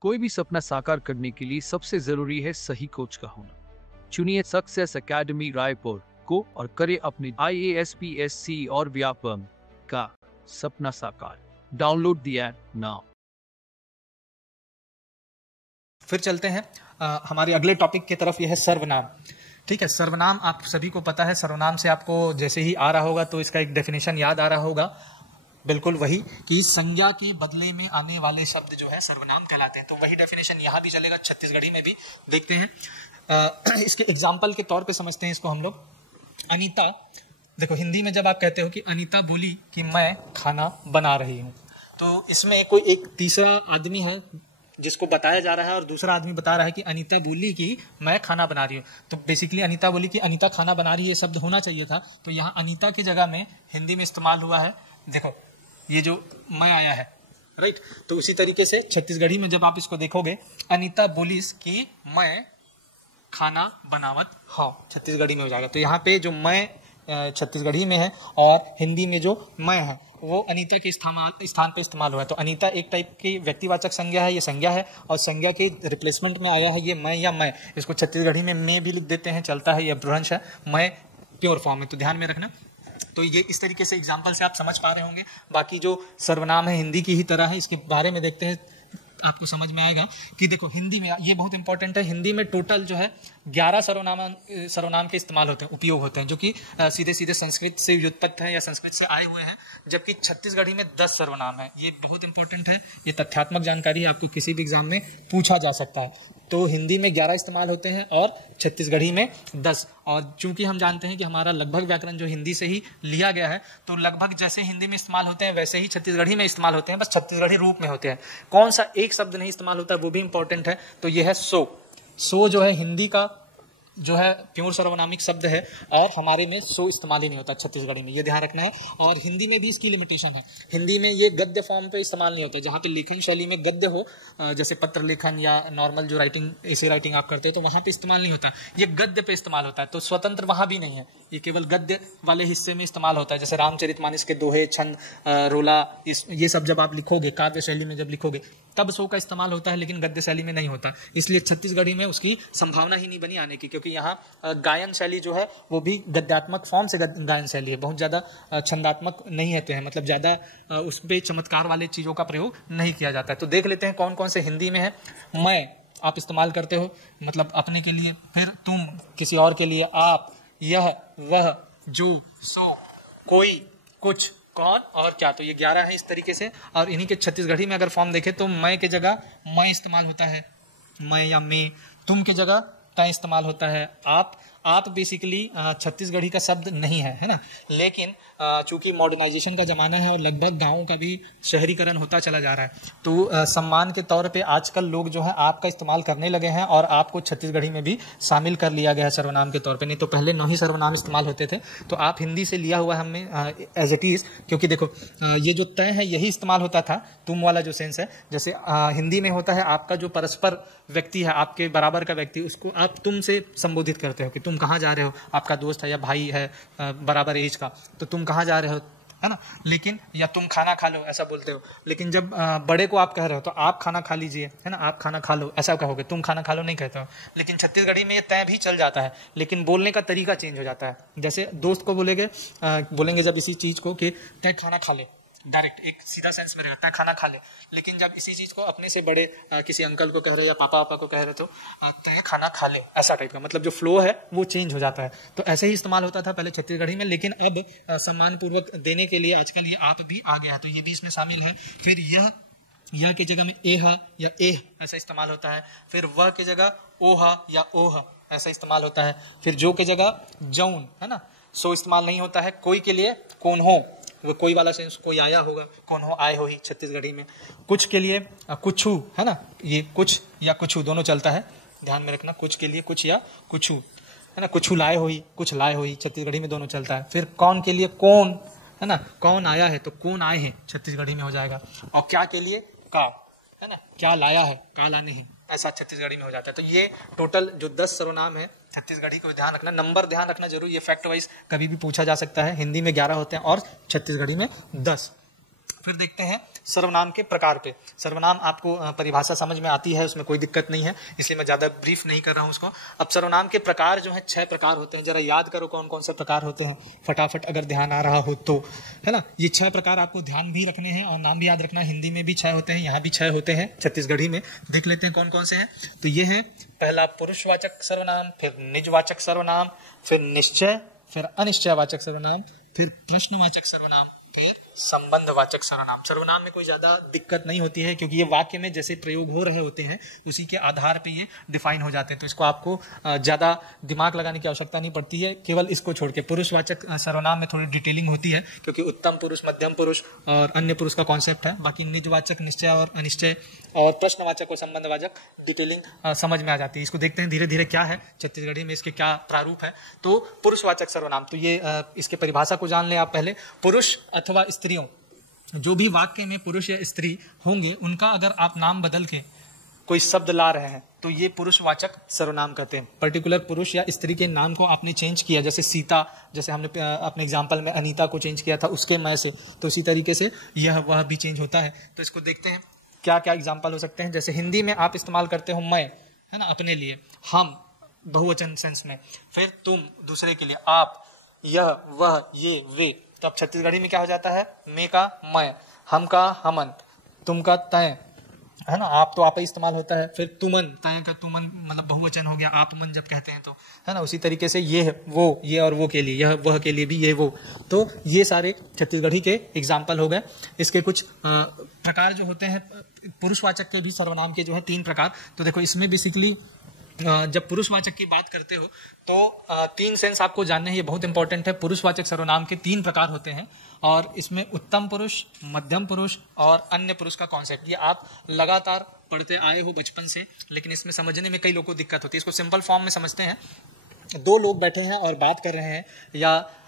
कोई भी सपना साकार करने के लिए सबसे जरूरी है सही कोच का होना। चुनिए सक्सेस एकेडमी रायपुर को और करें अपने IAS PSC और व्यापम का सपना साकार। Download the app now. फिर चलते हैं हमारे अगले टॉपिक की तरफ। यह है सर्वनाम। ठीक है, सर्वनाम आप सभी को पता है। सर्वनाम से आपको जैसे ही आ रहा होगा तो इसका एक डेफिनेशन याद आ रहा होगा, बिल्कुल वही कि संज्ञा के बदले में आने वाले शब्द जो है सर्वनाम कहलाते हैं। तो वही डेफिनेशन यहाँ भी चलेगा, छत्तीसगढ़ी में भी देखते हैं। इसके एग्जाम्पल के तौर पे समझते हैं इसको हम लोग। अनीता, देखो हिंदी में जब आप कहते हो कि अनीता बोली कि मैं खाना बना रही हूँ, तो इसमें कोई एक तीसरा आदमी है जिसको बताया जा रहा है और दूसरा आदमी बता रहा है कि अनीता बोली कि मैं खाना बना रही हूँ। तो बेसिकली अनीता बोली कि अनीता खाना बना रही है, शब्द होना चाहिए था। तो यहाँ अनीता की जगह में हिंदी में इस्तेमाल हुआ है, देखो ये जो मैं आया है, राइट। तो उसी तरीके से छत्तीसगढ़ी में जब आप इसको देखोगे, अनीता बोलिस कि मैं खाना बनावत हाँ, छत्तीसगढ़ी में हो जाएगा। तो यहाँ पे जो मैं छत्तीसगढ़ी में है और हिंदी में जो मैं है वो अनीता के स्थान पे इस्तेमाल हुआ है। तो अनीता एक टाइप की व्यक्तिवाचक संज्ञा है, ये संज्ञा है, और संज्ञा के रिप्लेसमेंट में आया है ये मैं या मैं। इसको छत्तीसगढ़ी में मैं भी लिख देते हैं, चलता है, ये अपभ्रंश है, मैं प्योर फॉर्म है, तो ध्यान में रखना। तो ये इस तरीके से एग्जाम्पल से आप समझ पा रहे होंगे। बाकी जो सर्वनाम है हिंदी की ही तरह है, इसके बारे में देखते हैं, आपको समझ में आएगा कि देखो हिंदी में ये बहुत इंपॉर्टेंट है। हिंदी में टोटल जो है 11 सर्वनाम के इस्तेमाल होते हैं, उपयोग होते हैं, जो कि सीधे सीधे संस्कृत से व्युत्पत्ति है या संस्कृत से आए हुए हैं, जबकि छत्तीसगढ़ी में 10 सर्वनाम है। ये बहुत इंपॉर्टेंट है, ये तथ्यात्मक जानकारी है, आपको किसी भी एग्जाम में पूछा जा सकता है। तो हिंदी में 11 इस्तेमाल होते हैं और छत्तीसगढ़ी में 10। और चूंकि हम जानते हैं कि हमारा लगभग व्याकरण जो हिंदी से ही लिया गया है, तो लगभग जैसे हिंदी में इस्तेमाल होते हैं वैसे ही छत्तीसगढ़ी में इस्तेमाल होते हैं, बस छत्तीसगढ़ी रूप में होते हैं। कौन सा एक शब्द नहीं इस्तेमाल होता वो भी इंपॉर्टेंट है। तो यह है सो। सो जो है हिंदी का जो है प्योर सर्वनामिक शब्द है और हमारे में सो इस्तेमाल ही नहीं होता छत्तीसगढ़ी में, ये ध्यान रखना है। और हिंदी में भी इसकी लिमिटेशन है, हिंदी में ये गद्य फॉर्म पे इस्तेमाल नहीं होता। जहाँ पे लेखन शैली में गद्य हो, जैसे पत्र लेखन या नॉर्मल जो राइटिंग ऐसे राइटिंग आप करते हैं, तो वहाँ पे इस्तेमाल नहीं होता, ये गद्य पे इस्तेमाल होता है। तो स्वतंत्र वहाँ भी नहीं है, ये केवल गद्य वाले हिस्से में इस्तेमाल होता है। जैसे रामचरितमानस के दोहे, छंद, रोला, ये सब जब आप लिखोगे, काव्य शैली में जब लिखोगे, तब सो का इस्तेमाल होता है, लेकिन गद्य शैली में नहीं होता। इसलिए छत्तीसगढ़ी में उसकी संभावना ही नहीं बनी आने की, क्योंकि यहाँ गायन शैली जो है वो भी गद्यात्मक फॉर्म से गायन शैली है, बहुत ज्यादा छंदात्मक नहीं होते हैं, मतलब ज्यादा उस पे चमत्कार वाले चीजों का प्रयोग नहीं किया जाता है। तो देख लेते हैं कौन कौन से हिंदी में है। मैं आप इस्तेमाल करते हो, मतलब अपने के लिए, फिर तुम किसी और के लिए, आप, यह, वह, जो, सो, कोई, कुछ, कौन और क्या। तो ये 11 है इस तरीके से। और इन्हीं के छत्तीसगढ़ी में अगर फॉर्म देखें तो मैं की जगह मैं इस्तेमाल होता है, मैं या मैं। तुम की जगह तय इस्तेमाल होता है। आप बेसिकली छत्तीसगढ़ी का शब्द नहीं है, है ना। लेकिन चूंकि मॉडर्नाइजेशन का जमाना है और लगभग गाँवों का भी शहरीकरण होता चला जा रहा है, तो सम्मान के तौर पे आजकल लोग जो है आपका इस्तेमाल करने लगे हैं और आपको छत्तीसगढ़ी में भी शामिल कर लिया गया है सर्वनाम के तौर पे। नहीं तो पहले 9 ही सर्वनाम इस्तेमाल होते थे। तो आप हिंदी से लिया हुआ हमें एज इट इज, क्योंकि देखो ये जो तय है यही इस्तेमाल होता था, तुम वाला जो सेंस है। जैसे हिंदी में होता है आपका जो परस्पर व्यक्ति है, आपके बराबर का व्यक्ति, उसको आप तुम से संबोधित करते हो कि तुम कहाँ जा रहे हो, आपका दोस्त है या भाई है बराबर एज का, तो तुम कहाँ जा रहे हो, है ना। लेकिन या तुम खाना खा लो ऐसा बोलते हो। लेकिन जब बड़े को आप कह रहे हो तो आप खाना खा लीजिए, है ना, आप खाना खा लो ऐसा कहोगे, तुम खाना खा लो नहीं कहते हो। लेकिन छत्तीसगढ़ी में ये तय भी चल जाता है, लेकिन बोलने का तरीका चेंज हो जाता है। जैसे दोस्त को बोलेंगे जब इसी चीज को कि तय खाना खा ले, डायरेक्ट एक सीधा सेंस में रहेगा, तय खाना खा ले। लेकिन जब इसी चीज को अपने से बड़े किसी अंकल को कह रहे हैं या पापा को कह रहे तो तय खाना खा ले, ऐसा टाइप का, मतलब जो फ्लो है वो चेंज हो जाता है। तो ऐसे ही इस्तेमाल होता था पहले छत्तीसगढ़ी में, लेकिन अब सम्मान पूर्वक देने के लिए आजकल ये आप भी आ गया है, तो ये भी इसमें शामिल है। फिर यह की जगह में एह या एह ऐसा इस्तेमाल होता है। फिर वह की जगह ओह या ओह ऐसा इस्तेमाल होता है। फिर जो की जगह जौन, है ना, सो इस्तेमाल नहीं होता है। कोई के लिए कौन हो, वो कोई वाला सेंस, कोई आया होगा, कौन हो, आए हो ही छत्तीसगढ़ी में। कुछ के लिए कुछ, है ना, ये कुछ या कुछ दोनों चलता है, ध्यान में रखना, कुछ के लिए कुछ या कुछ, है ना, कुछ लाए हो ही, कुछ लाए हो ही, छत्तीसगढ़ी में दोनों चलता है। फिर कौन के लिए कौन, है ना, कौन आया है तो कौन आए हैं छत्तीसगढ़ी में हो जाएगा। और क्या के लिए का, है ना, क्या लाया है, का लाने हैं, ऐसा छत्तीसगढ़ी में हो जाता है। तो ये टोटल जो 10 सर्वनाम है छत्तीसगढ़ी को ध्यान रखना, नंबर ध्यान रखना जरूर, ये फैक्ट वाइज कभी भी पूछा जा सकता है। हिंदी में 11 होते हैं और छत्तीसगढ़ी में 10। फिर देखते हैं सर्वनाम के प्रकार पे। सर्वनाम आपको परिभाषा समझ में आती है, उसमें कोई दिक्कत नहीं है, इसलिए मैं ज़्यादा ब्रीफ नहीं कर रहा हूँ उसको। अब सर्वनाम के प्रकार जो है 6 प्रकार होते हैं, जरा याद करो कौन कौन से प्रकार होते हैं, फटाफट अगर ध्यान आ रहा हो तो, है ना। ये 6 प्रकार आपको ध्यान भी रखने हैं और नाम भी याद रखना है। हिंदी में भी 6 होते हैं, यहाँ भी 6 होते हैं, छत्तीसगढ़ी में देख लेते हैं कौन कौन से हैं। तो ये है पहला पुरुषवाचक सर्वनाम, फिर निजवाचक सर्वनाम, फिर निश्चय, फिर अनिश्चयवाचक सर्वनाम, फिर प्रश्नवाचक सर्वनाम, फिर संबंधवाचक सर्वनाम। सर्वनाम में कोई ज्यादा दिक्कत नहीं होती है क्योंकि ये वाक्य में जैसे प्रयोग हो रहे होते हैं उसी के आधार पे ये डिफाइन हो जाते हैं, तो इसको आपको ज्यादा दिमाग लगाने की आवश्यकता नहीं पड़ती है, केवल इसको छोड़ के। पुरुषवाचक सर्वनाम में थोड़ी डिटेलिंग होती है क्योंकि उत्तम पुरुष, मध्यम पुरुष और अन्य पुरुष का कॉन्सेप्ट है। बाकी निजवाचक, निश्चय और अनिश्चय और प्रश्नवाचक और संबंधवाचक डिटेलिंग समझ में आ जाती है। इसको देखते हैं धीरे धीरे क्या है छत्तीसगढ़ी में, इसके क्या प्रारूप है। तो पुरुषवाचक सर्वनाम, तो ये इसके परिभाषा को जान लें आप पहले। पुरुष अथवा स्त्रियों, जो भी वाक्य में पुरुष या स्त्री होंगे उनका अगर आप नाम बदल के कोई शब्द ला रहे हैं तो ये पुरुषवाचक सर्वनाम कहते हैं। पर्टिकुलर पुरुष या स्त्री के नाम को आपने चेंज किया, जैसे सीता, जैसे हमने अपने एग्जाम्पल में अनीता को चेंज किया था उसके मैं से, तो इसी तरीके से यह वह भी चेंज होता है। तो इसको देखते हैं क्या क्या एग्जाम्पल हो सकते हैं। जैसे हिंदी में आप इस्तेमाल करते हो मैं, है ना, अपने लिए, हम बहुवचन सेंस में, फिर तुम दूसरे के लिए, आप, यह, वह, ये, वे। तो अब छत्तीसगढ़ी में क्या हो जाता है, मैं का मैं, हम का हमन, तुम का तय, है ना, आप तो आप ही इस्तेमाल होता है। फिर तुमन, तय का तुमन मतलब बहुवचन हो गया, आप मन जब कहते हैं तो, है ना। उसी तरीके से ये वो, ये और वो के लिए, यह वह के लिए भी ये वो। तो ये सारे छत्तीसगढ़ी के एग्जाम्पल हो गए। इसके कुछ प्रकार जो होते हैं पुरुषवाचक के भी सर्वनाम के जो है 3 प्रकार। तो देखो इसमें बेसिकली जब पुरुषवाचक की बात करते हो तो 3 सेंस आपको जानने हैं, ये बहुत इंपॉर्टेंट है। पुरुषवाचक सर्वनाम के 3 प्रकार होते हैं और इसमें उत्तम पुरुष, मध्यम पुरुष और अन्य पुरुष का कॉन्सेप्ट, ये आप लगातार पढ़ते आए हो बचपन से, लेकिन इसमें समझने में कई लोगों को दिक्कत होती है। इसको सिंपल फॉर्म में समझते हैं। 2 लोग बैठे हैं और बात कर रहे हैं, या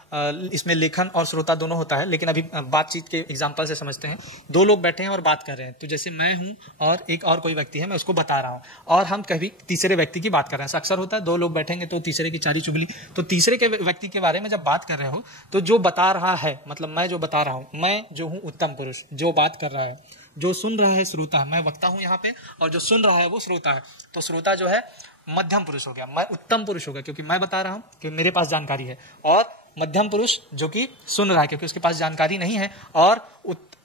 इसमें लेखन और श्रोता दोनों होता है, लेकिन अभी बातचीत के एग्जांपल से समझते हैं। 2 लोग बैठे हैं और बात कर रहे हैं, तो जैसे मैं हूं और एक और कोई व्यक्ति है, मैं उसको बता रहा हूं और हम कभी तीसरे व्यक्ति की बात कर रहे हैं। अक्सर होता है 2 लोग बैठेंगे तो तीसरे की चारी चुगली। तो तीसरे के व्यक्ति के बारे में जब बात कर रहे हो तो जो बता रहा है, मतलब मैं जो बता रहा हूं, मैं जो हूं उत्तम पुरुष, जो बात कर रहा है, जो सुन रहा है श्रोता है, मैं वक्ता हूं यहाँ पे, और जो सुन रहा है वो श्रोता है। तो श्रोता जो है मध्यम पुरुष हो गया, मैं उत्तम पुरुष हो गया क्योंकि मैं बता रहा हूं कि मेरे पास जानकारी है, और मध्यम पुरुष जो कि सुन रहा है क्योंकि उसके पास जानकारी नहीं है, और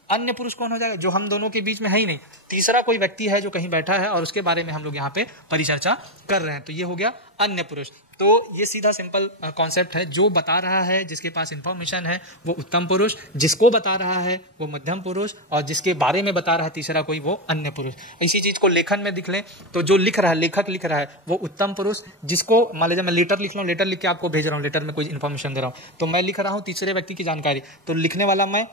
अन्य पुरुष कौन हो जाएगा, जो हम दोनों के बीच में है ही नहीं, तीसरा कोई व्यक्ति है जो कहीं बैठा है और उसके बारे में हम लोग यहाँ पे परिचर्चा कर रहे हैं, तो ये हो गया अन्य पुरुष। तो ये सीधा सिंपल कॉन्सेप्ट है, जो बता रहा है, जिसके पास इंफॉर्मेशन है वो उत्तम पुरुष, जिसको बता रहा है वो मध्यम पुरुष, और जिसके बारे में बता रहा है तीसरा कोई वो अन्य पुरुष। इसी चीज को लेखन में दिख लें तो जो लिख रहा है, लेखक लिख रहा है वो उत्तम पुरुष, जिसको मान लीजिए मैं लेटर लिख रहा हूँ, लेटर लिख के आपको भेज रहा हूँ, लेटर में कोई इन्फॉर्मेशन दे रहा हूँ, तो मैं लिख रहा हूँ तीसरे व्यक्ति की जानकारी, तो लिखने वाला मैं,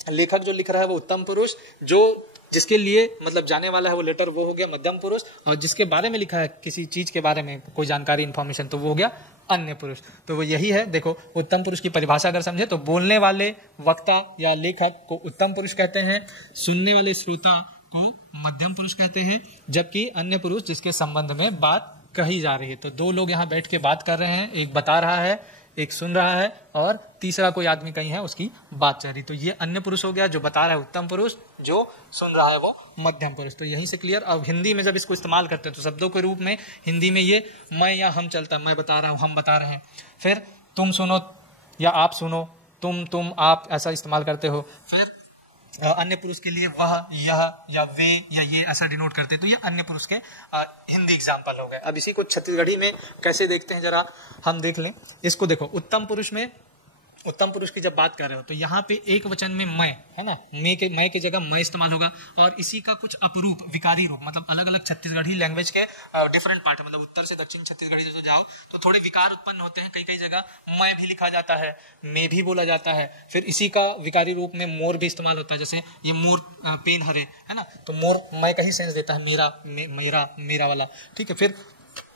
लेखक जो लिख रहा है वो उत्तम पुरुष, जो जिसके लिए मतलब जाने वाला है वो लेटर वो हो गया मध्यम पुरुष, और जिसके बारे में लिखा है किसी चीज के बारे में कोई जानकारी इन्फॉर्मेशन तो वो हो गया अन्य पुरुष। तो वो यही है। देखो उत्तम पुरुष की परिभाषा अगर समझे तो बोलने वाले वक्ता या लेखक को उत्तम पुरुष कहते हैं, सुनने वाले श्रोता को मध्यम पुरुष कहते हैं, जबकि अन्य पुरुष जिसके संबंध में बात कही जा रही है। तो 2 लोग यहाँ बैठ के बात कर रहे हैं, एक बता रहा है, एक सुन रहा है, और तीसरा कोई आदमी कहीं है उसकी बात चल रही। तो ये अन्य पुरुष हो गया, जो बता रहा है उत्तम पुरुष, जो सुन रहा है वो मध्यम पुरुष। तो यहीं से क्लियर। अब हिंदी में जब इसको इस्तेमाल करते हैं तो शब्दों के रूप में हिंदी में ये मैं या हम चलता है, मैं बता रहा हूँ, हम बता रहे हैं। फिर तुम सुनो या आप सुनो, तुम आप ऐसा इस्तेमाल करते हो। फिर अन्य पुरुष के लिए वह, यह या वे या ये ऐसा डिनोट करते हैं। तो ये अन्य पुरुष के हिंदी एग्जाम्पल हो गए। अब इसी को छत्तीसगढ़ी में कैसे देखते हैं जरा हम देख लें। इसको देखो, उत्तम पुरुष में, उत्तम पुरुष की जब बात कर रहे हो तो यहाँ पे एक वचन में मैं, है ना, मैं की जगह मैं इस्तेमाल होगा, और इसी का कुछ अपरूप, विकारी रूप, मतलब अलग अलग छत्तीसगढ़ी लैंग्वेज के डिफरेंट पार्ट है, मतलब उत्तर से दक्षिण छत्तीसगढ़ी जो जाओ तो थोड़े विकार उत्पन्न होते हैं। कई कई जगह मैं भी लिखा जाता है, मैं भी बोला जाता है। फिर इसी का विकारी रूप में मोर भी इस्तेमाल होता है, जैसे ये मोर पेन हरे, है ना, तो मोर मैं का ही सेंस देता है, मेरा मेरा वाला, ठीक है। फिर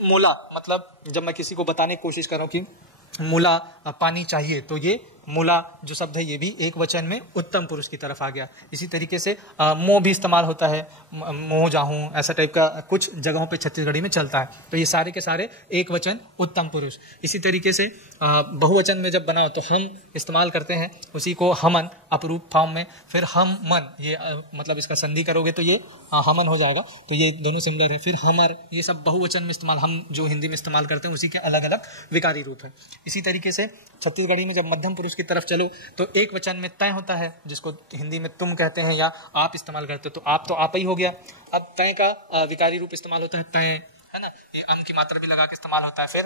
मोला, मतलब जब मैं किसी को बताने की कोशिश कर रहा हूँ कि मोला पानी चाहिए, तो ये मूला जो शब्द है ये भी एक वचन में उत्तम पुरुष की तरफ आ गया। इसी तरीके से मोह भी इस्तेमाल होता है, मोह जाहूं, ऐसा टाइप का कुछ जगहों पे छत्तीसगढ़ी में चलता है। तो ये सारे के सारे एक वचन उत्तम पुरुष। इसी तरीके से बहुवचन में जब बनाओ तो हम इस्तेमाल करते हैं उसी को हमन अपरूप फॉर्म में, फिर हम मन, ये मतलब इसका संधि करोगे तो ये हमन हो जाएगा। तो ये दोनों सिमिलर है। फिर हमर, ये सब बहुवचन में इस्तेमाल, हम जो हिंदी में इस्तेमाल करते हैं उसी के अलग अलग विकारी रूप है। इसी तरीके से छत्तीसगढ़ी में जब मध्यम पुरुष की तरफ चलो तो एक वचन में तय होता है, जिसको हिंदी में तुम कहते हैं या आप इस्तेमाल करते हो, तो आप ही हो गया। अब तय का विकारी रूप इस्तेमाल होता है तय, है ना, ये अन की मात्रा भी लगा के इस्तेमाल होता है। फिर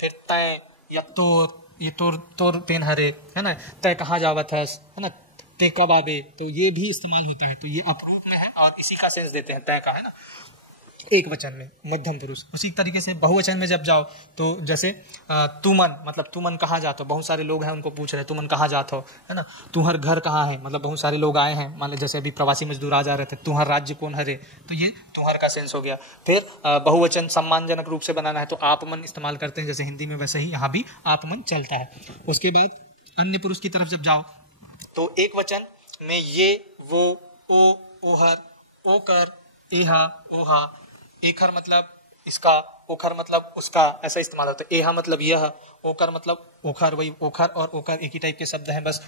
फिर तय या तोर, ये तोर पेन हरे, है ना, तय कहाँ जावत हस, है ना, तय कब आबे, तो ये भी इस्तेमाल होता है। तो ये अपरूप में है और इसी का सेंस देते हैं तय का, है ना, एक वचन में मध्यम पुरुष। उसी तरीके से बहुवचन में जब जाओ तो जैसे तुमन, मतलब तुमन कहाँ जाते हो, बहुत सारे लोग हैं उनको पूछ रहे हैं तुमन कहाँ जाते हो, है ना, तुम्हार घर कहाँ है, मतलब बहुत सारे लोग आए हैं, मान लो जैसे अभी प्रवासी मजदूर आ जा रहे थे, तुम्हार राज्य कौन हरे, तो ये तुम्हार का सेंस हो गया। फिर बहुवचन सम्मानजनक रूप से बनाना है तो आपमन इस्तेमाल करते हैं जैसे हिंदी में, वैसे ही यहाँ भी आपमन चलता है। उसके बाद अन्य पुरुष की तरफ जब जाओ तो एक वचन में ये, वो, ओ, ओहर, ओकर, एहा, ओहा, एखर मतलब इसका, ओखर मतलब उसका, ऐसा इस्तेमाल होता है। एहा मतलब यह, ओकर मतलब ओखर, वही ओखर और ओकर एक ही टाइप के शब्द हैं, बस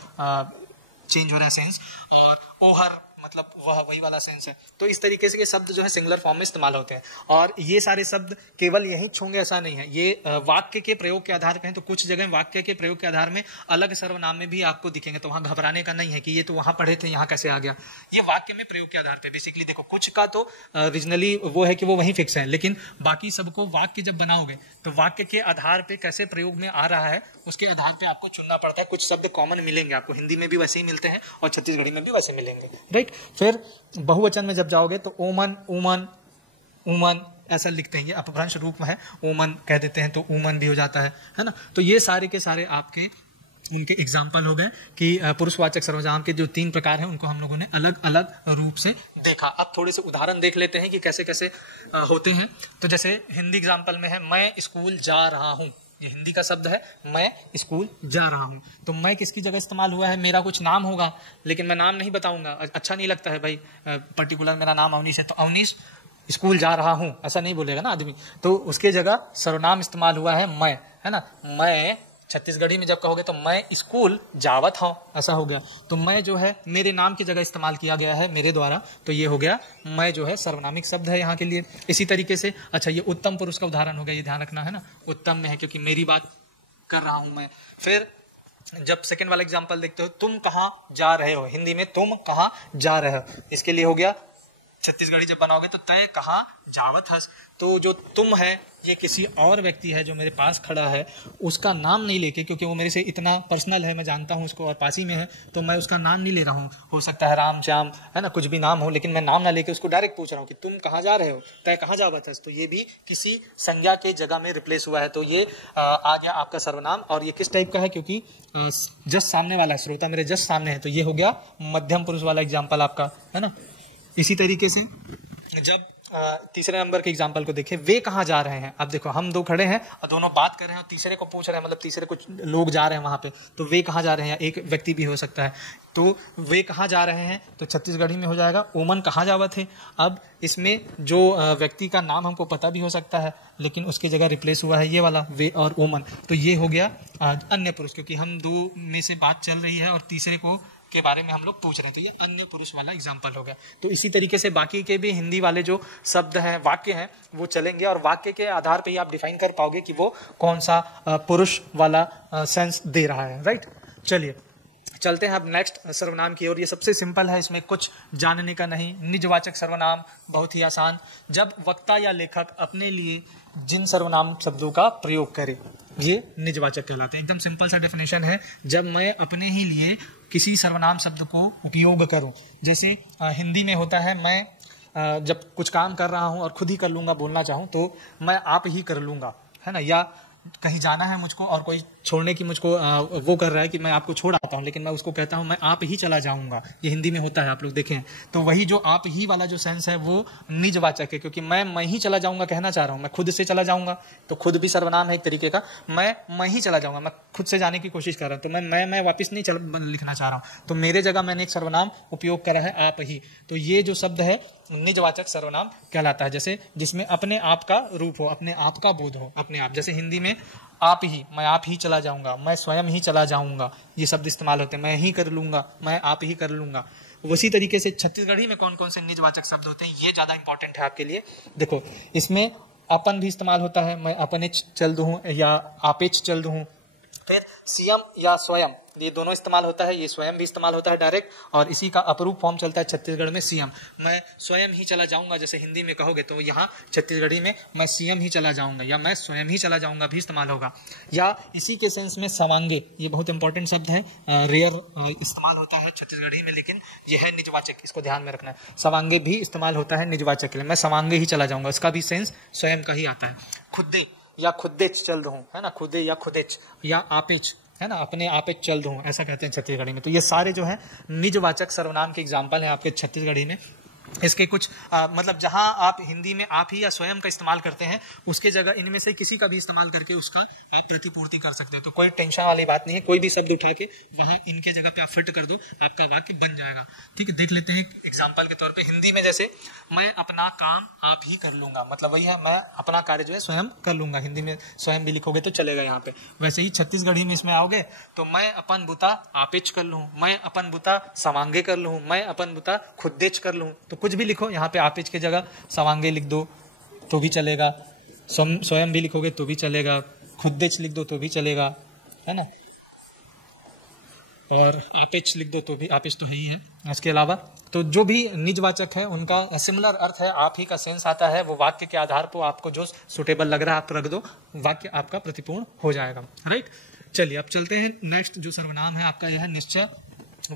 चेंज हो रहा है सेंस। और ओहर मतलब वह, वही वाला सेंस है। तो इस तरीके से ये शब्द जो है सिंगुलर फॉर्म में इस्तेमाल होते हैं। और ये सारे शब्द केवल यही छूंगे ऐसा नहीं है, ये वाक्य के प्रयोग के आधार पे हैं। तो कुछ जगह वाक्य के प्रयोग के आधार में अलग सर्वनाम में भी आपको दिखेंगे, तो वहां घबराने का नहीं है कि ये तो वहां पढ़े थे यहाँ कैसे आ गया। ये वाक्य में प्रयोग के आधार पे बेसिकली देखो, कुछ का तो रीजनली वो है कि वो वहीं फिक्स है, लेकिन बाकी सबको वाक्य जब बनाओगे तो वाक्य के आधार पे कैसे प्रयोग में आ रहा है उसके आधार पे आपको चुनना पड़ता है। कुछ शब्द कॉमन मिलेंगे आपको, हिंदी में भी वैसे ही मिलते हैं और छत्तीसगढ़ी में भी वैसे मिलेंगे, राइट। फिर बहुवचन में जब जाओगे तो ओमन, उमन, उमन ऐसा लिखते हैं, ये अपभ्रंश रूप में है, ओमन कह देते हैं तो उमन भी हो जाता है ना। तो ये सारे के सारे आपके उनके एग्जाम्पल हो गए कि पुरुषवाचक सर्वनाम के जो 3 प्रकार हैं उनको हम लोगों ने अलग अलग रूप से देखा। अब थोड़े से उदाहरण देख लेते हैं कि कैसे कैसे होते हैं। तो जैसे हिंदी एग्जाम्पल में है मैं स्कूल जा रहा हूँ, ये हिंदी का शब्द है, मैं स्कूल जा रहा हूँ। तो मैं किसकी जगह इस्तेमाल हुआ है, मेरा कुछ नाम होगा लेकिन मैं नाम नहीं बताऊंगा, अच्छा नहीं लगता है भाई, पर्टिकुलर मेरा नाम अवनीश है तो अवनीश स्कूल जा रहा हूँ ऐसा नहीं बोलेगा ना आदमी, तो उसके जगह सर्वनाम इस्तेमाल हुआ है मैं, है ना। मैं छत्तीसगढ़ी में जब कहोगे तो मैं स्कूल जावत हूँ ऐसा हो गया। तो मैं जो है मेरे नाम की जगह इस्तेमाल किया गया है मेरे द्वारा, तो ये हो गया मैं जो है सर्वनामिक शब्द है यहाँ के लिए। इसी तरीके से अच्छा ये उत्तम पुरुष का उदाहरण हो गया, ये ध्यान रखना है ना, उत्तम में है क्योंकि मेरी बात कर रहा हूँ मैं। फिर जब सेकंड वाला एग्जाम्पल देखते हो तुम कहाँ जा रहे हो, हिंदी में तुम कहाँ जा रहे हो, इसके लिए हो गया छत्तीसगढ़ी जब बनाओगे तो तय कहाँ जावत हस। तो जो तुम है ये किसी और व्यक्ति है जो मेरे पास खड़ा है, उसका नाम नहीं लेके, क्योंकि वो मेरे से इतना पर्सनल है, मैं जानता हूँ उसको और पास ही में है, तो मैं उसका नाम नहीं ले रहा हूँ। हो सकता है राम श्याम, है ना, कुछ भी नाम हो, लेकिन मैं नाम ना लेके उसको डायरेक्ट पूछ रहा हूँ कि तुम कहाँ जा रहे हो, तय कहाँ जावत हस। तो ये भी किसी संज्ञा के जगह में रिप्लेस हुआ है, तो ये आ गया आपका सर्वनाम। और ये किस टाइप का है, क्योंकि जस्ट सामने वाला है, श्रोता मेरे जस्ट सामने है, तो ये हो गया मध्यम पुरुष वाला एग्जाम्पल आपका, है ना। इसी तरीके से जब तीसरे नंबर के एग्जाम्पल को देखें, वे कहाँ जा रहे हैं। अब देखो हम दो खड़े हैं और दोनों बात कर रहे हैं और तीसरे को पूछ रहे हैं, मतलब तीसरे कुछ लोग जा रहे हैं वहां पे, तो वे कहाँ जा रहे हैं, एक व्यक्ति भी हो सकता है। तो वे कहाँ जा रहे हैं तो छत्तीसगढ़ी में हो जाएगा ओमन कहाँ जावत है। अब इसमें जो व्यक्ति का नाम हमको पता भी हो सकता है लेकिन उसकी जगह रिप्लेस हुआ है ये वाला वे और ओमन, तो ये हो गया अन्य पुरुष, क्योंकि हम दो में से बात चल रही है और तीसरे को के बारे में हम लोग पूछ रहे हैं, तो ये अन्य पुरुष वाला एग्जाम्पल हो गया। तो इसी तरीके से बाकी के भी हिंदी वाले जो शब्द हैं, वाक्य हैं, वो चलेंगे और वाक्य के आधार पे ही आप डिफाइन कर पाओगे कि वो कौन सा पुरुष वाला सेंस दे रहा है, राइट। चलिए चलते हैं अब नेक्स्ट सर्वनाम की ओर। ये सबसे सिंपल है, इसमें कुछ जानने का नहीं। निजवाचक सर्वनाम बहुत ही आसान, जब वक्ता या लेखक अपने लिए जिन सर्वनाम शब्दों का प्रयोग करे ये निजवाचक कहलाते हैं। एकदम सिंपल सा डेफिनेशन है, जब मैं अपने ही लिए किसी सर्वनाम शब्द को उपयोग करूं। जैसे हिंदी में होता है मैं जब कुछ काम कर रहा हूं और खुद ही कर लूंगा बोलना चाहूं तो मैं आप ही कर लूंगा, है ना, या कहीं जाना है मुझको और कोई छोड़ने की मुझको वो कर रहा है कि मैं आपको छोड़ आता हूँ, लेकिन मैं उसको कहता हूँ मैं आप ही चला जाऊँगा, ये हिंदी में होता है, आप लोग देखें। तो वही जो आप ही वाला जो सेंस है वो निजवाचक है, क्योंकि मैं ही चला जाऊँगा कहना चाह रहा हूँ, मैं खुद से चला जाऊँगा, तो खुद भी सर्वनाम है एक तरीके का। मैं ही चला जाऊँगा, मैं खुद से जाने की कोशिश कर रहा हूँ, तो मैं वापस नहीं लिखना चाह रहा हूँ, तो मेरे जगह मैंने एक सर्वनाम उपयोग करा है आप ही। तो ये जो शब्द है निजवाचक सर्वनाम कहलाता है, जैसे जिसमें अपने आप का रूप हो, अपने आप का बोध हो, अपने आप। जैसे हिंदी में आप ही, मैं आप ही चला जाऊंगा, मैं स्वयं ही चला जाऊंगा, ये शब्द इस्तेमाल होते हैं। मैं ही कर लूंगा, मैं आप ही कर लूंगा। उसी तरीके से छत्तीसगढ़ी में कौन कौन से निजवाचक शब्द होते हैं, ये ज्यादा इंपॉर्टेंट है आपके लिए। देखो, इसमें अपन भी इस्तेमाल होता है, मैं अपने चल दूं या आपेच चल दूं। फिर सीएम या स्वयं, ये दोनों इस्तेमाल होता है, ये स्वयं भी इस्तेमाल होता है डायरेक्ट, और इसी का अपरूप फॉर्म चलता है छत्तीसगढ़ में सीएम। मैं स्वयं ही चला जाऊंगा, जैसे हिंदी में कहोगे तो यहाँ छत्तीसगढ़ी में मैं सीएम ही चला जाऊंगा या मैं स्वयं ही चला जाऊंगा भी इस्तेमाल होगा। या इसी के सेंस में सवांगे, ये बहुत इंपॉर्टेंट शब्द है, रेयर इस्तेमाल होता है छत्तीसगढ़ी में, लेकिन यह है निजवाचक, इसको ध्यान में रखना है। सवांगे भी इस्तेमाल होता है निजवाचक के लिए, मैं सवांगे ही चला जाऊंगा, इसका भी सेंस स्वयं का ही आता है। खुदे या खुदेच चल दूं, है ना, खुदे या खुदेच या आपेच, है ना, अपने आप चल दूं, ऐसा कहते हैं छत्तीसगढ़ी में। तो ये सारे जो है निजवाचक सर्वनाम के एग्जाम्पल हैं आपके छत्तीसगढ़ी में। इसके कुछ मतलब जहां आप हिंदी में आप ही या स्वयं का इस्तेमाल करते हैं, उसके जगह इनमें से किसी का भी इस्तेमाल करके उसका आप प्रतिपूर्ति कर सकते हैं। तो कोई टेंशन वाली बात नहीं है, कोई भी शब्द उठा के वहां इनके जगह पे आप फिट कर दो, आपका वाक्य बन जाएगा। ठीक है, देख लेते हैं एग्जाम्पल के तौर पर। हिंदी में जैसे मैं अपना काम आप ही कर लूंगा, मतलब वही है, मैं अपना कार्य जो है स्वयं कर लूंगा। हिंदी में स्वयं भी लिखोगे तो चलेगा यहाँ पे। वैसे ही छत्तीसगढ़ी में इसमें आओगे तो मैं अपन बुता आपेच कर लूँ, मैं अपन बुता सवांगे कर लूँ, मैं अपन बुता खुदेच कर लूँ। तो कुछ भी लिखो, यहाँ पे आपेच की जगह सवांगे लिख दो तो भी चलेगा, स्वयं भी लिखोगे तो भी चलेगा, खुदेच लिख दो तो भी चलेगा, है ना, और आपेच लिख दो तो भी, आपेच तो है ही है। इसके अलावा तो जो भी निजवाचक है उनका सिमिलर अर्थ है, आप ही का सेंस आता है, वो वाक्य के आधार पर आपको जो सुटेबल लग रहा है आप रख दो, वाक्य आपका प्रतिपूर्ण हो जाएगा। राइट, चलिए अब चलते हैं। नेक्स्ट जो सर्वनाम है आपका यह है निश्चय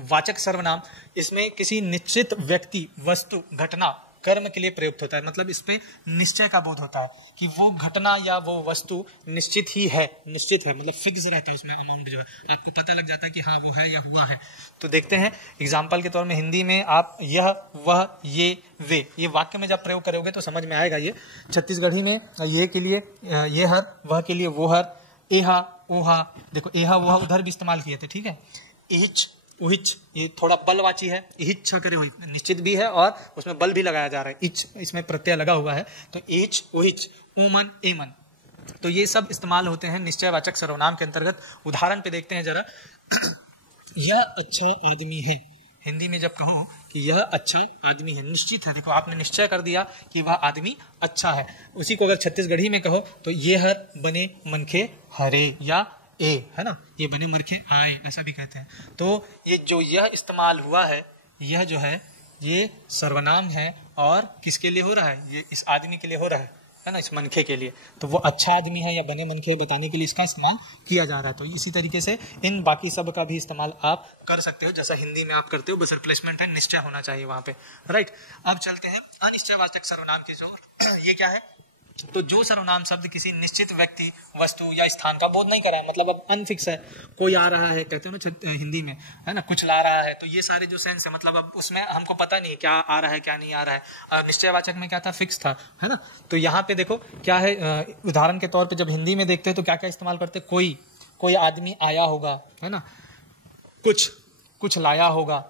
वाचक सर्वनाम। इसमें किसी निश्चित व्यक्ति, वस्तु, घटना, कर्म के लिए प्रयुक्त होता है, मतलब इस पे निश्चय का बोध होता है कि वो घटना या वो वस्तु निश्चित ही है, निश्चित है, मतलब फिक्स रहता है उसमें अमाउंट जो है, आपको पता लग जाता है कि हाँ वो है या हुआ है। तो देखते हैं एग्जाम्पल के तौर में, हिंदी में आप यह, वह, ये वाक्य में जब प्रयोग करोगे तो समझ में आएगा। ये छत्तीसगढ़ी में ये के लिए ये हर, वह के लिए वो हर, एहा ओहा, देखो एहा ओहा उधर भी इस्तेमाल किए थे। ठीक है, इच उहिच, ये थोड़ा बलवाची है, इच्छा करे हुई, निश्चित भी है और उसमें बल भी लगाया जा रहा है, इच इसमें प्रत्यय लगा हुआ है, तो इच उहिच, ओमन एमन, तो ये सब इस्तेमाल होते हैं निश्चयवाचक सर्वनाम के अंतर्गत। उदाहरण पे देखते हैं जरा। यह अच्छा आदमी है, हिंदी में जब कहो कि यह अच्छा आदमी है, निश्चित है, देखो आपने निश्चय कर दिया कि वह आदमी अच्छा है। उसी को अगर छत्तीसगढ़ी में कहो तो ये हर बने मनखे हरे, या ए, है ना, ये बने मनखे आए, ऐसा भी कहते हैं। तो ये जो यह इस्तेमाल हुआ है, यह जो है ये सर्वनाम है, और किसके लिए हो रहा है, ये इस आदमी के लिए हो रहा है ना, इस मनखे के लिए। तो वो अच्छा आदमी है या बने मनखे बताने के लिए इसका इस्तेमाल किया जा रहा है। तो इसी तरीके से इन बाकी सब का भी इस्तेमाल आप कर सकते हो, जैसा हिंदी में आप करते हो, बस रिप्लेसमेंट है, निश्चय होना चाहिए वहां पे। राइट, अब चलते हैं अनिश्चयवाचक सर्वनाम की ओर। ये क्या है, तो जो सर्वनाम शब्द किसी निश्चित व्यक्ति, वस्तु या स्थान का बोध नहीं कर रहा है, मतलब अब अनफिक्स है, कोई आ रहा है, कहते हो ना हिंदी में, है ना, कुछ ला रहा है, तो ये सारे जो सेंस है, मतलब अब उसमें हमको पता नहीं क्या आ रहा है क्या नहीं आ रहा है। निश्चयवाचक में क्या था, फिक्स था, है ना। तो यहाँ पे देखो क्या है, उदाहरण के तौर पे जब हिंदी में देखते हैं तो क्या क्या इस्तेमाल करते हैं, कोई आदमी आया होगा, है ना, कुछ लाया होगा।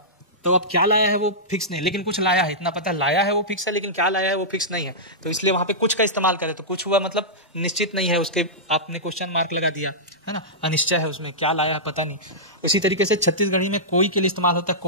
तो अब क्या लाया है वो फिक्स नहीं, लेकिन कुछ लाया है, इतना पता है, लाया है वो फिक्स है, लेकिन क्या लाया है वो फिक्स नहीं है। तो इसलिए वहां पे कुछ का इस्तेमाल करें, तो कुछ हुआ मतलब निश्चित नहीं है, उसके आपने क्वेश्चन मार्क लगा दिया, है ना, अनिश्चय है, उसमें क्या लाया है पता नहीं। इसी तरीके से छत्तीसगढ़ी में कोई के लिए इस्तेमाल होता है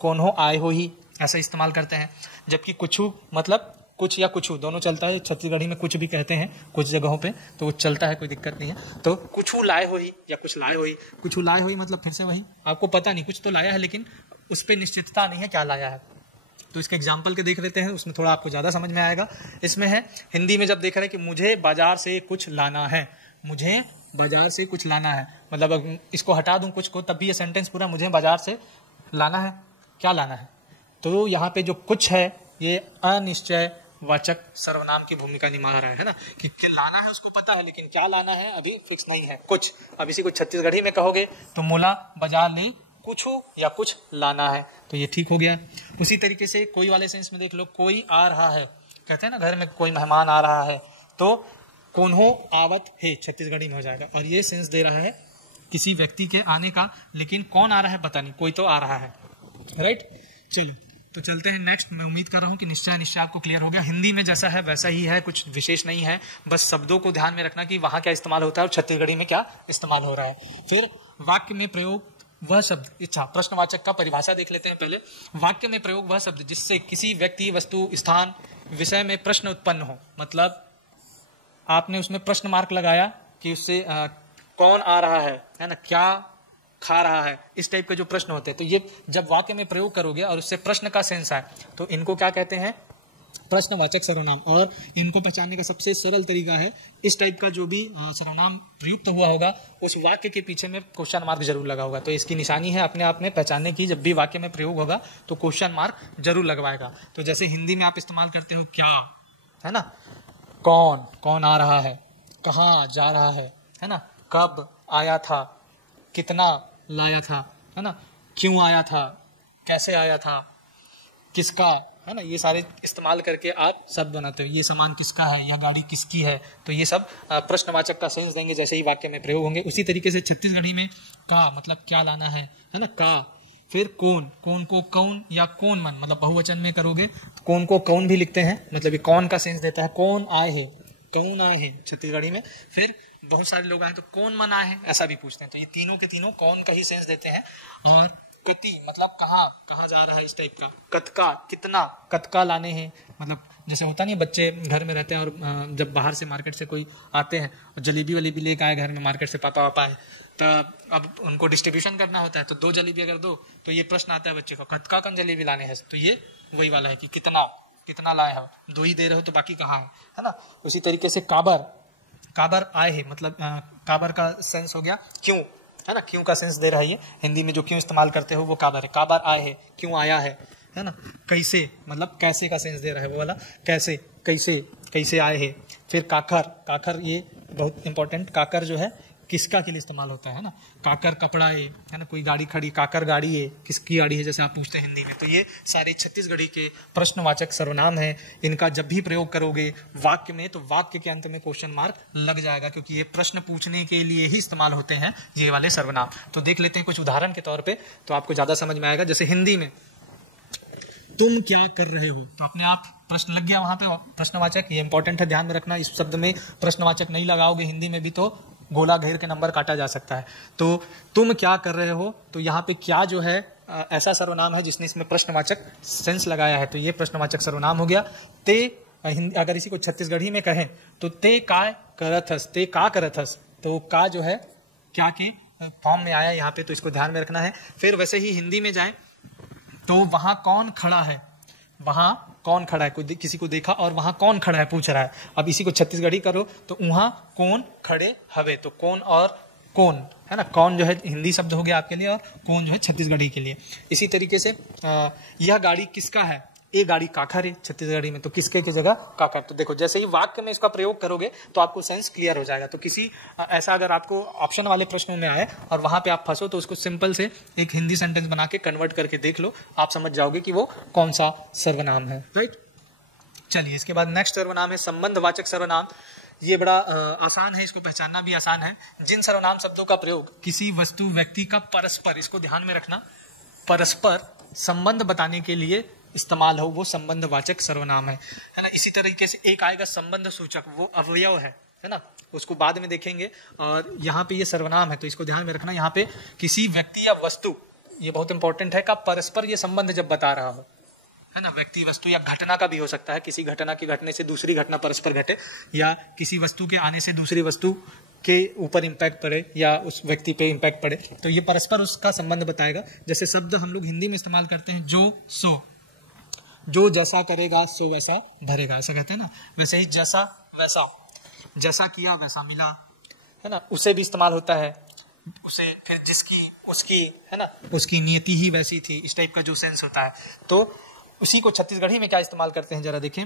कौन हो आए हो ही, ऐसा इस्तेमाल करते हैं। जबकि कुछ मतलब कुछ या कुछ दोनों चलता है, छत्तीसगढ़ी में कुछ भी कहते हैं कुछ जगहों पे, तो वो चलता है, कोई दिक्कत नहीं है। तो कुछ लाए हो ही या कुछ लाए हो ही, कुछ लाए हो ही मतलब फिर से वही, आपको पता नहीं, कुछ तो लाया है लेकिन उस पर निश्चितता नहीं है क्या लाया है। तो इसके एग्जाम्पल के देख लेते हैं, उसमें थोड़ा आपको ज्यादा समझ में आएगा। इसमें है हिंदी में जब देख रहे हैं कि मुझे बाजार से कुछ लाना है, मुझे बाजार से कुछ लाना है, मतलब अगर इसको हटा दूं कुछ को, तब भी ये सेंटेंस पूरा मुझे बाजार से लाना है, क्या लाना है। तो यहाँ पे जो कुछ है ये अनिश्चय वाचक सर्वनाम की भूमिका निभा रहा है ना, कि लाना है उसको आता है, लेकिन क्या लाना है अभी फिक्स नहीं है कुछ। अब इसी को छत्तीसगढ़ी में कहोगे तो मोला बाजार ले कुछ हो या कुछ लाना है, तो ये ठीक हो गया। उसी तरीके से कोई वाले सेंस में देख लो, कोई आ रहा है, कहते हैं ना घर में कोई मेहमान आ रहा है, तो कौन हो आवत है छत्तीसगढ़ी में हो जाएगा। और ये सेंस दे रहा है किसी व्यक्ति के आने का, लेकिन कौन आ रहा है पता नहीं, कोई तो आ रहा है, राइट। चलो तो चलते हैं नेक्स्ट। मैं उम्मीद कर रहा हूँ कि निश्चय आपको क्लियर हो गया। हिंदी में जैसा है वैसा ही है, कुछ विशेष नहीं है, बस शब्दों को ध्यान में रखना कि वहां क्या इस्तेमाल होता है और छत्तीसगढ़ी में क्या इस्तेमाल हो रहा है। फिर वाक्य में प्रयोग वह शब्द, इच्छा प्रश्नवाचक का परिभाषा देख लेते हैं पहले। वाक्य में प्रयोग वह शब्द जिससे किसी व्यक्ति, वस्तु, स्थान, विषय में प्रश्न उत्पन्न हो। मतलब आपने उसमें प्रश्न मार्क लगाया कि उससे कौन आ रहा है ना, क्या खा रहा है, इस टाइप के जो प्रश्न होते हैं, तो ये जब वाक्य में प्रयोग करोगे और उससे प्रश्न का सेंस आए तो इनको क्या कहते हैं, प्रश्नवाचक सर्वनाम। और इनको पहचानने का सबसे सरल तरीका है, इस टाइप का जो भी सर्वनाम प्रयुक्त हुआ होगा उस वाक्य के पीछे में क्वेश्चन मार्क जरूर लगा होगा। तो इसकी निशानी है अपने आप में पहचानने की, जब भी वाक्य में प्रयोग होगा तो क्वेश्चन मार्क जरूर लगवाएगा। तो जैसे हिंदी में आप इस्तेमाल करते हो क्या, है ना, कौन, कौन आ रहा है, कहाँ जा रहा है ना, कब आया था, कितना लाया था, है ना, क्यों आया था, कैसे आया था, किसका, है ना, ये सारे इस्तेमाल करके आप शब्द बनाते हो। ये सामान किसका है, यह गाड़ी किसकी है, तो ये सब प्रश्नवाचक का सेंस देंगे जैसे ही वाक्य में प्रयोग होंगे। उसी तरीके से छत्तीसगढ़ी में का मतलब क्या लाना है ना, का। फिर कौन, कौन को कौन या कौन मन, मतलब बहुवचन में करोगे तो कौन को कौन भी लिखते हैं, मतलब ये कौन का सेंस देता है, कौन आए हैं, कौन आए हैं छत्तीसगढ़ी में। फिर बहुत सारे लोग आए तो कौन मन आए हैं, ऐसा भी पूछते हैं, तो ये तीनों के तीनों कौन का ही सेंस देते हैं। और कति मतलब कहाँ, कहाँ जा रहा है, इस टाइप का। कतका कितना, कतका लाने हैं, मतलब जैसे होता नहीं, बच्चे घर में रहते हैं और जब बाहर से मार्केट से कोई आते हैं और जलेबी वलेबी लेकर आए घर में मार्केट से, पापा वापा है, तो अब उनको डिस्ट्रीब्यूशन करना होता है, तो 2 जलेबी अगर दो तो ये प्रश्न आता है बच्चे को, कतका कन जलेबी लाने हैं, तो ये वही वाला है कि कितना, कितना लाए हो, 2 ही दे रहे हो तो बाकी कहाँ है ना। उसी तरीके से काबर, काबर आए हैं, मतलब काबर का सेंस हो गया क्यों, है ना, क्यों का सेंस दे रहा है ये। हिंदी में जो क्यों इस्तेमाल करते हो वो काबर है, काबर आए हैं, क्यों आया है ना। कैसे मतलब कैसे का सेंस दे रहा है, वो वाला कैसे, कैसे, कैसे आए हैं। फिर काकर, काकर ये बहुत इंपॉर्टेंट, काकर जो है किसका के लिए इस्तेमाल होता है ना, काकर कपड़ा है ना, कोई गाड़ी खड़ी, काकर गाड़ी है, किसकी गाड़ी है, जैसे आप पूछते हैं हिंदी में। तो ये सारे छत्तीसगढ़ी के प्रश्नवाचक सर्वनाम है। इनका जब भी प्रयोग करोगे वाक्य में तो वाक्य के अंत में क्वेश्चन मार्क लग जाएगा, क्योंकि ये प्रश्न पूछने के लिए ही इस्तेमाल होते हैं ये वाले सर्वनाम। तो देख लेते हैं कुछ उदाहरण के तौर पर, तो आपको ज्यादा समझ में आएगा। जैसे हिंदी में तुम क्या कर रहे हो, तो अपने आप प्रश्न लग गया वहां पे, प्रश्नवाचक। ये इंपॉर्टेंट है, ध्यान में रखना, इस शब्द में प्रश्नवाचक नहीं लगाओगे हिंदी में भी तो गोला घेर के नंबर काटा जा सकता है। तो तुम क्या कर रहे हो, तो यहाँ पे क्या जो है ऐसा सर्वनाम है जिसने इसमें प्रश्नवाचक सेंस लगाया है, तो ये प्रश्नवाचक सर्वनाम हो गया। ते, अगर इसी को छत्तीसगढ़ी में कहें तो ते काय करथस, ते का करथस, तो का जो है क्या के फॉर्म में आया यहाँ पे, तो इसको ध्यान में रखना है। फिर वैसे ही हिंदी में जाए तो वहां कौन खड़ा है, वहां कौन खड़ा है, कोई किसी को देखा और वहां कौन खड़ा है पूछ रहा है। अब इसी को छत्तीसगढ़ी करो तो वहां कौन खड़े हवे, तो कौन और कौन, है ना, कौन जो है हिंदी शब्द हो गया आपके लिए और कौन जो है छत्तीसगढ़ी के लिए। इसी तरीके से यह गाड़ी किसका है, ये गाड़ी काकर है छत्तीसगढ़ी में, तो किसके की जगह काकर। तो देखो जैसे ही वाक्य में इसका प्रयोग करोगे तो आपको सेंस क्लियर हो जाएगा। तो किसी ऐसा अगर आपको ऑप्शन वाले प्रश्नों में आए और वहां पे आप फंसो तो उसको सिंपल से एक हिंदी सेंटेंस बना के कन्वर्ट करके देख लो, आप समझ जाओगे कि वो कौन सा सर्वनाम है, राइट। चलिए इसके बाद नेक्स्ट सर्वनाम है संबंधवाचक सर्वनाम। ये बड़ा आसान है, इसको पहचानना भी आसान है। जिन सर्वनाम शब्दों का प्रयोग किसी वस्तु व्यक्ति का परस्पर, इसको ध्यान में रखना, परस्पर संबंध बताने के लिए इस्तेमाल हो, वो संबंधवाचक सर्वनाम है ना। इसी तरीके से एक आएगा संबंध सूचक, वो अवयव है ना, उसको बाद में देखेंगे। और यहाँ पे ये सर्वनाम है तो इसको ध्यान में रखना, यहाँ पे किसी व्यक्ति या वस्तु, ये बहुत इंपॉर्टेंट है, का परस्पर ये संबंध जब बता रहा हो, है ना, व्यक्ति वस्तु या घटना का भी हो सकता है, किसी घटना के घटने से दूसरी घटना परस्पर घटे, या किसी वस्तु के आने से दूसरी वस्तु के ऊपर इम्पैक्ट पड़े या उस व्यक्ति पे इम्पैक्ट पड़े, तो ये परस्पर उसका संबंध बताएगा। जैसे शब्द हम लोग हिंदी में इस्तेमाल करते हैं जो सो, जो जैसा करेगा सो वैसा भरेगा, ऐसा कहते हैं ना। वैसे ही जैसा वैसा, जैसा किया वैसा मिला, है ना, उसे भी इस्तेमाल होता है, उसे। फिर जिसकी उसकी, है ना, उसकी नियति ही वैसी थी, इस टाइप का जो सेंस होता है। तो उसी को छत्तीसगढ़ी में क्या इस्तेमाल करते हैं जरा देखें।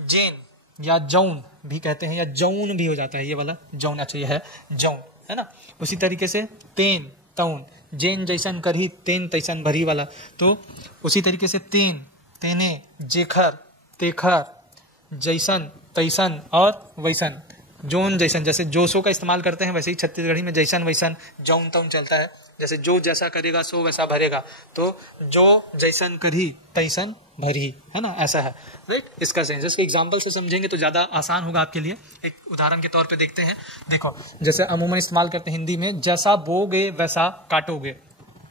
जेन या जौन भी कहते हैं, या जौन भी हो जाता है ये वाला जौन। अच्छा ये है जौन, है ना। उसी तरीके से तेन तौन, जेन जैसन करही तेन तैसन भरी वाला। तो उसी तरीके से तेन तेने, जेखर तेखर, जैसन तैसन और वैसन, जोन जैसन। जैसे जोशो का इस्तेमाल करते हैं वैसे ही छत्तीसगढ़ी में जैसन वैसन जौन तौन चलता है। जैसे जो जैसा करेगा सो वैसा भरेगा, तो जो जैसन करी तैसन भरी, है ना, ऐसा है, राइट। इसका सेंस इसको एग्जाम्पल से समझेंगे तो ज्यादा आसान होगा आपके लिए। एक उदाहरण के तौर पे देखते हैं। देखो जैसे अमूमन इस्तेमाल करते हैं हिंदी में, जैसा बोगे वैसा काटोगे,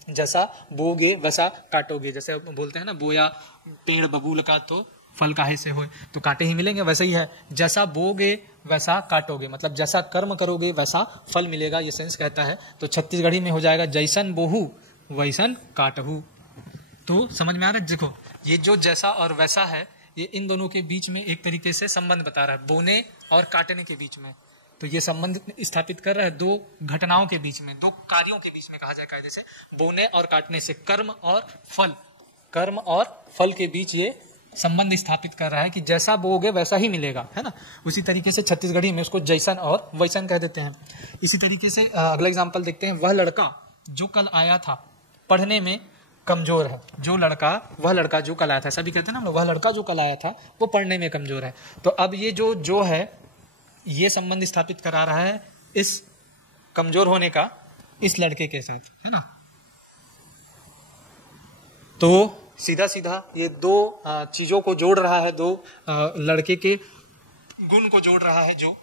जैसा बोगे वैसा काटोगे। जैसे बोलते हैं ना, बोया पेड़ बबूल का तो फल काहे से होए, तो कांटे ही मिलेंगे। वैसे ही है, जैसा बोगे वैसा काटोगे, मतलब जैसा कर्म करोगे वैसा फल मिलेगा, ये सेंस कहता है। तो छत्तीसगढ़ी में हो जाएगा जैसन बोहू वैसन काटहू। तो समझ में आ रहा है। देखो ये जो जैसा और वैसा है, ये इन दोनों के बीच में एक तरीके से संबंध बता रहा है, बोने और काटने के बीच में। तो ये संबंध स्थापित कर रहा है दो घटनाओं के बीच में, दो कार्यों के बीच में कहा जाए कायदे से। बोने और काटने से कर्म और फल, कर्म और फल के बीच ये संबंध स्थापित कर रहा है कि जैसा बोगे वैसा ही मिलेगा, है ना। उसी तरीके से छत्तीसगढ़ी में उसको जैसन और वैसन कह देते हैं। इसी तरीके से अगला एग्जांपल देखते हैं। वह लड़का जो कल आया था पढ़ने में कमजोर है। जो लड़का, वह लड़का जो कल आया था, ऐसा भी कहते हैं ना, वह लड़का जो कल आया था वो पढ़ने में कमजोर है। तो अब ये जो है ये संबंध स्थापित करा रहा है इस कमजोर होने का इस लड़के के साथ, है ना। तो सीधा सीधा ये दो चीजों को जोड़ रहा है, दो लड़के के गुण को जोड़ रहा है। जो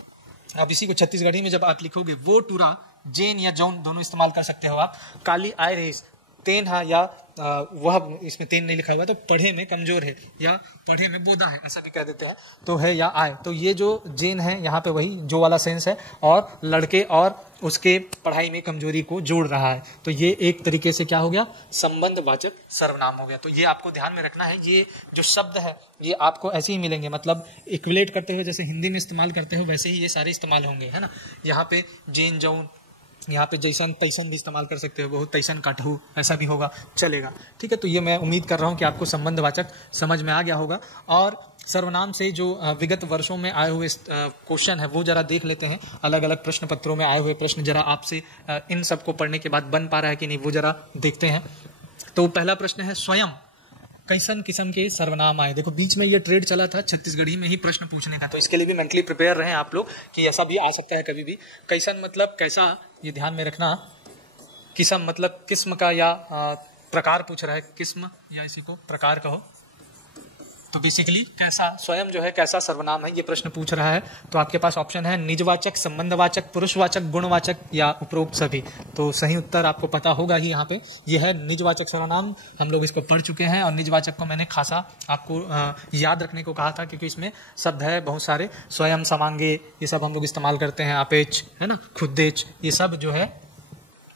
अब इसी को छत्तीसगढ़ी में जब आप लिखोगे, वो टूरा जेन या जौन दोनों इस्तेमाल कर सकते हो आप। काली आय रेस तेन हा, या वह, इसमें तेन नहीं लिखा हुआ तो पढ़े में कमजोर है या पढ़े में बोदा है, ऐसा भी कह देते हैं। तो है या आय, तो ये जो जेन है यहाँ पे वही जो वाला सेंस है, और लड़के और उसके पढ़ाई में कमजोरी को जोड़ रहा है। तो ये एक तरीके से क्या हो गया, संबंधवाचक सर्वनाम हो गया। तो ये आपको ध्यान में रखना है। ये जो शब्द है ये आपको ऐसे ही मिलेंगे, मतलब इक्विलेट करते हुए जैसे हिंदी में इस्तेमाल करते हो वैसे ही ये सारे इस्तेमाल होंगे, है ना। यहाँ पे जेन जौन, यहाँ पे जैसन तैसन भी इस्तेमाल कर सकते हो, बहुत तैसन काटहू ऐसा भी होगा, चलेगा, ठीक है। तो ये मैं उम्मीद कर रहा हूँ कि आपको संबंधवाचक समझ में आ गया होगा। और सर्वनाम से जो विगत वर्षों में आए हुए क्वेश्चन है वो जरा देख लेते हैं। अलग अलग प्रश्न पत्रों में आए हुए प्रश्न जरा आपसे इन सबको पढ़ने के बाद बन पा रहा है कि नहीं वो जरा देखते हैं। तो पहला प्रश्न है, स्वयं कैसन किस्म के सर्वनाम आए। देखो बीच में ये ट्रेड चला था छत्तीसगढ़ी में ही प्रश्न पूछने का, तो इसके लिए भी मेंटली प्रिपेयर रहें आप लोग कि ऐसा भी आ सकता है कभी भी। कैसन मतलब कैसा, ये ध्यान में रखना। किस्म मतलब किस्म का या प्रकार पूछ रहा है, किस्म या इसी को प्रकार कहो। तो बेसिकली कैसा, स्वयं जो है कैसा सर्वनाम है ये प्रश्न पूछ रहा है। तो आपके पास ऑप्शन है निजवाचक, संबंधवाचक, पुरुषवाचक, गुणवाचक या उपरोक्त सभी। तो सही उत्तर आपको पता होगा ही यहाँ पे, ये है निजवाचक सर्वनाम। हम लोग इसको पढ़ चुके हैं और निजवाचक को मैंने खासा आपको याद रखने को कहा था, क्योंकि इसमें शब्द है बहुत सारे, स्वयं, समांगे, ये सब हम लोग इस्तेमाल करते हैं, आपेच, है ना, खुदेच, ये सब जो है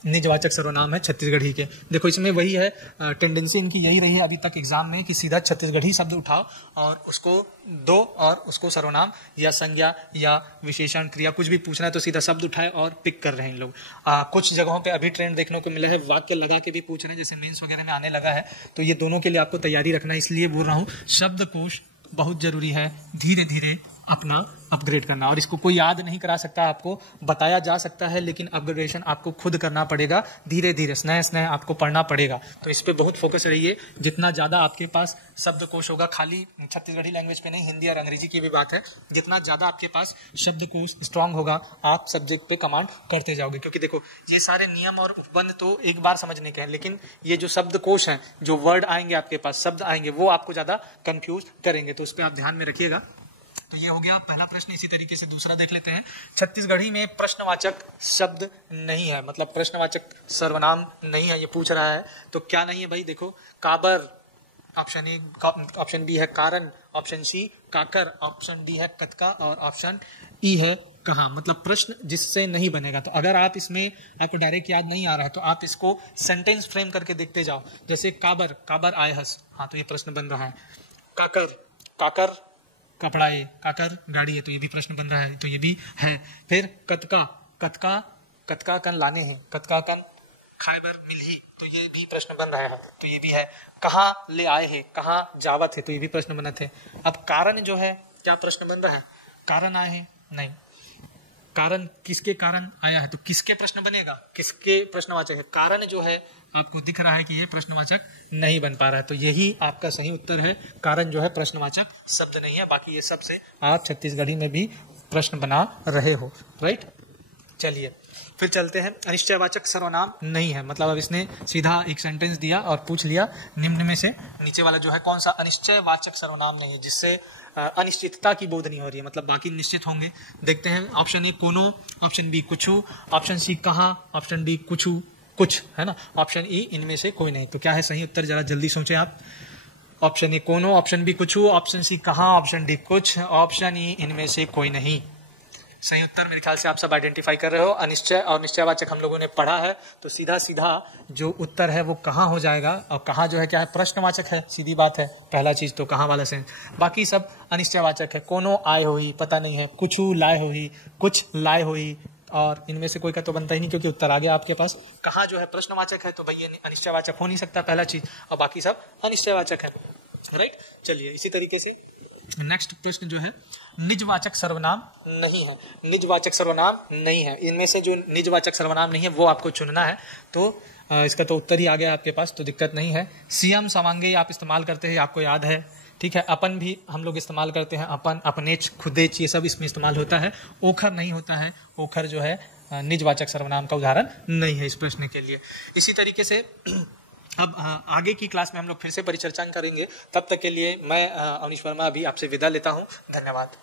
निजवाचक सर्वनाम है छत्तीसगढ़ी के। देखो इसमें वही है, टेंडेंसी इनकी यही रही है अभी तक एग्जाम में कि सीधा छत्तीसगढ़ी शब्द उठाओ और उसको दो और उसको सर्वनाम या संज्ञा या विशेषण क्रिया कुछ भी पूछना है तो सीधा शब्द उठाए और पिक कर रहे हैं इन लोग। कुछ जगहों पे अभी ट्रेंड देखने को मिला है वाक्य लगा के भी पूछ रहे हैं, जैसे मेंस वगैरह में आने लगा है। तो ये दोनों के लिए आपको तैयारी रखना है, इसलिए बोल रहा हूँ शब्दकोश बहुत जरूरी है, धीरे धीरे अपना अपग्रेड करना। और इसको कोई याद नहीं करा सकता, आपको बताया जा सकता है, लेकिन अपग्रेडेशन आपको खुद करना पड़ेगा, धीरे धीरे स्नेह स्नेह आपको पढ़ना पड़ेगा। तो इस पे बहुत फोकस रहिए। जितना ज्यादा आपके पास शब्दकोश होगा, खाली छत्तीसगढ़ी लैंग्वेज पे नहीं, हिंदी और अंग्रेजी की भी बात है, जितना ज्यादा आपके पास शब्दकोश स्ट्रांग होगा आप सब्जेक्ट पे कमांड करते जाओगे। क्योंकि देखो ये सारे नियम और उपबंध तो एक बार समझने के हैं, लेकिन ये जो शब्दकोश है, जो वर्ड आएंगे आपके पास, शब्द आएंगे, वो आपको ज्यादा कंफ्यूज करेंगे। तो उस पर आप ध्यान में रखिएगा। तो ये हो गया पहला प्रश्न। इसी तरीके से दूसरा देख लेते हैं। छत्तीसगढ़ी में प्रश्नवाचक शब्द नहीं है, मतलब प्रश्नवाचक सर्वनाम नहीं है, ये पूछ रहा है। तो क्या नहीं है भाई, देखो काबर, ऑप्शन ए, ऑप्शन बी है कारण, ऑप्शन सी काकर, ऑप्शन डी है कतका और ऑप्शन ई है कहाँ। मतलब प्रश्न जिससे नहीं बनेगा। तो अगर आप इसमें आपको डायरेक्ट याद नहीं आ रहा है तो आप इसको सेंटेंस फ्रेम करके देखते जाओ। जैसे काबर, काबर आए हस, हाँ तो ये प्रश्न बन रहा है। काकर, काकर कपड़ा है, काकर गाड़ी है, तो ये भी प्रश्न बन रहा है, तो ये भी है। फिर कतका, कतका, कतका कन लाने हैं, कतका कन खाइबर मिलही, तो ये भी प्रश्न बन रहा है, तो ये भी है। कहाँ ले आए हैं, कहाँ जावत है, तो ये भी प्रश्न बने थे। अब कारण जो है क्या प्रश्न बन रहा है, कारण आए हैं? नहीं। कारण किसके कारण आया है? तो किसके प्रश्न बनेगा? किसके प्रश्नवाचक है? कारण जो है आपको दिख रहा है कि ये प्रश्नवाचक नहीं बन पा रहा है, तो यही आपका सही उत्तर है। कारण जो है प्रश्नवाचक शब्द नहीं है। बाकी ये सब से आप छत्तीसगढ़ी में भी प्रश्न बना रहे हो, राइट। चलिए फिर चलते हैं। अनिश्चयवाचक सर्वनाम नहीं है, मतलब अब इसने सीधा एक सेंटेंस दिया और पूछ लिया निम्न में से नीचे वाला जो है कौन सा अनिश्चयवाचक सर्वनाम नहीं है, जिससे अनिश्चितता की बोध नहीं हो रही है, मतलब बाकी निश्चित होंगे। देखते हैं। ऑप्शन ए कोनो, ऑप्शन बी कुछु, ऑप्शन सी कहा, ऑप्शन डी कुछु कुछ, है ना। ऑप्शन ई इनमें से कोई नहीं। तो क्या है सही उत्तर? जरा जल्दी सोचें आप। ऑप्शन ए कोनो, ऑप्शन बी कुछु, ऑप्शन सी कहा, ऑप्शन डी कुछ, ऑप्शन ई इनमें से कोई नहीं। सही उत्तर मेरे ख्याल से आप सब आइडेंटिफाई कर रहे हो। अनिश्चय और निश्चयवाचक हम लोगों ने पढ़ा है, तो सीधा सीधा जो उत्तर है वो कहाँ हो जाएगा। और कहाँ जो है क्या है? प्रश्नवाचक है, सीधी बात है। पहला चीज तो कहाँ वाला सेंस, बाकी सब अनिश्चयवाचक है। कोनो आए हो ही पता नहीं है, कुछ लाए हो ही, कुछ लाए हो ही, और इनमें से कोई का तो बनता ही नहीं, क्योंकि उत्तर आ गया आपके पास। कहाँ जो है प्रश्नवाचक है, तो भैया अनिश्चयवाचक हो नहीं सकता, पहला चीज। और बाकी सब अनिश्चयवाचक है, राइट। चलिए इसी तरीके से नेक्स्ट प्रश्न जो है, निजवाचक सर्वनाम नहीं है। निजवाचक सर्वनाम नहीं है, इनमें से जो निजवाचक सर्वनाम नहीं है वो आपको चुनना है। तो इसका तो उत्तर ही आ गया आपके पास, तो दिक्कत नहीं है। सीएम समांगे आप इस्तेमाल करते हैं, आपको याद है, ठीक है। अपन भी हम लोग इस्तेमाल करते हैं, अपन, अपनेच, खुदेच, ये सब इसमें इस्तेमाल होता है। ओखर नहीं होता है। ओखर जो है निजवाचक सर्वनाम का उदाहरण नहीं है इस प्रश्न के लिए। इसी तरीके से अब आगे की क्लास में हम लोग फिर से परिचर्चा करेंगे। तब तक के लिए मैं अवनीश वर्मा अभी आपसे विदा लेता हूँ। धन्यवाद।